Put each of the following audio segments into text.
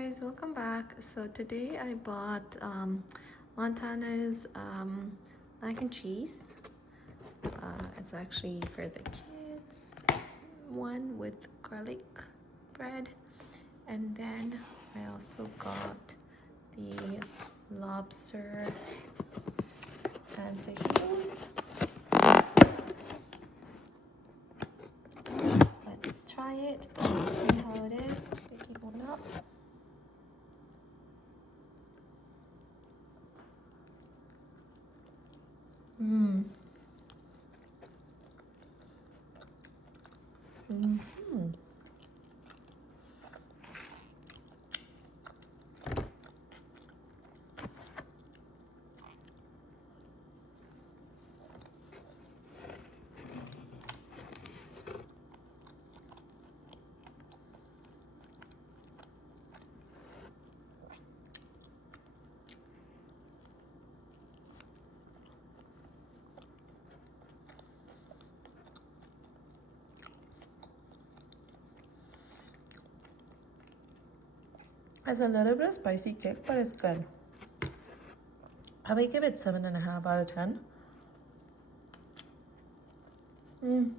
guys, welcome back. So today I bought Montana's mac and cheese. It's actually for the kids, one with garlic bread, and then I also got the lobster Antojitos. Let's try it and see how it is. Pick one up. It's a little bit of spicy kick, but it's good. Probably give it 7.5 out of 10. And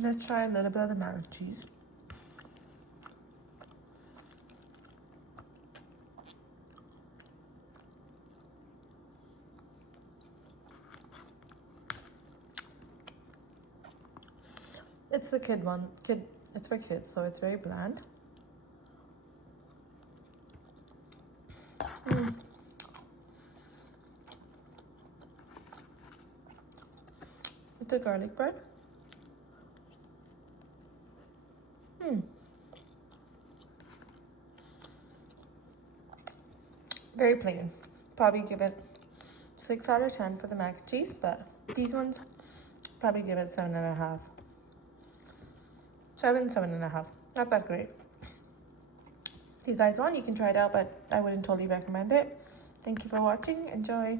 let's try a little bit of the mac and cheese. It's the kid one. It's for kids, so it's very bland. With the garlic bread. Very plain. Probably give it 6 out of 10 for the mac and cheese, but these ones probably give it 7.5. 7.5. Not that great. If you guys want, you can try it out, but I wouldn't totally recommend it. Thank you for watching. Enjoy.